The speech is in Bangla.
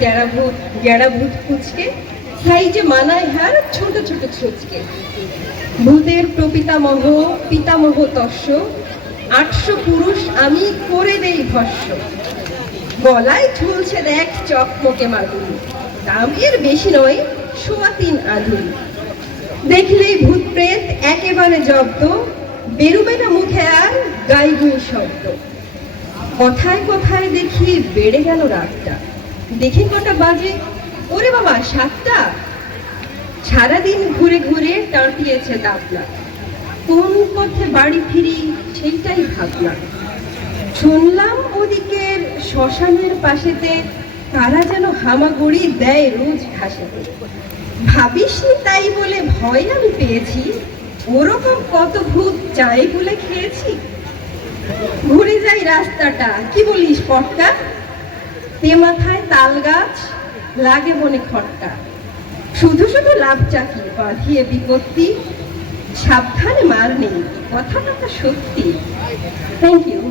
গ্যাড়া ভূত গ্যাড়া ভূত কুচকে সাইজে মানায় হার ছোট ছোট ছুচকে। ভূতের প্রপিতামহ, পিতামহ তস্য, আটশো পুরুষ আমি করে দেই ভস্য। গলায় ঝুলছে দেখ চকমকে মাদুরি দামের বেশি নয়, সোয়া তিন আধুরি। দেখলেই ভূত প্রেত একেবারে জব্দ, বেরুবে না মুখে আর গাই গুই শব্দ। কথায় কথায় দেখি বেড়ে গেল রাতটা। দেখি কটা বাজে। ওরে বাবা, সাতটা? সারাদিন ঘুরে ঘুরে টাঁটিয়েছে দাপলা। কোন পথে বাড়ি ফিরি সেইটাই ভাবনা শুনলাম ওদিকের শ্মশানের পাশেতে তারা যেন হামাগুড়ি দেয় রোজ ঘাসেতে। ভাবিসনি তাই বলে ভয় আমি পেয়েছি? ওরকম কত ভূত চাই বলে খেয়েছি? ঘুরে যাই রাস্তাটা, কি বলিস পটকা? তে মাথায় তাল গাছ, লাগে বনে খট্টা। শুধু শুধু লাভ চাকি বাঁধিয়ে বিপত্তি, সাবধানে মার নেই কথা কথা সত্যি। Thank you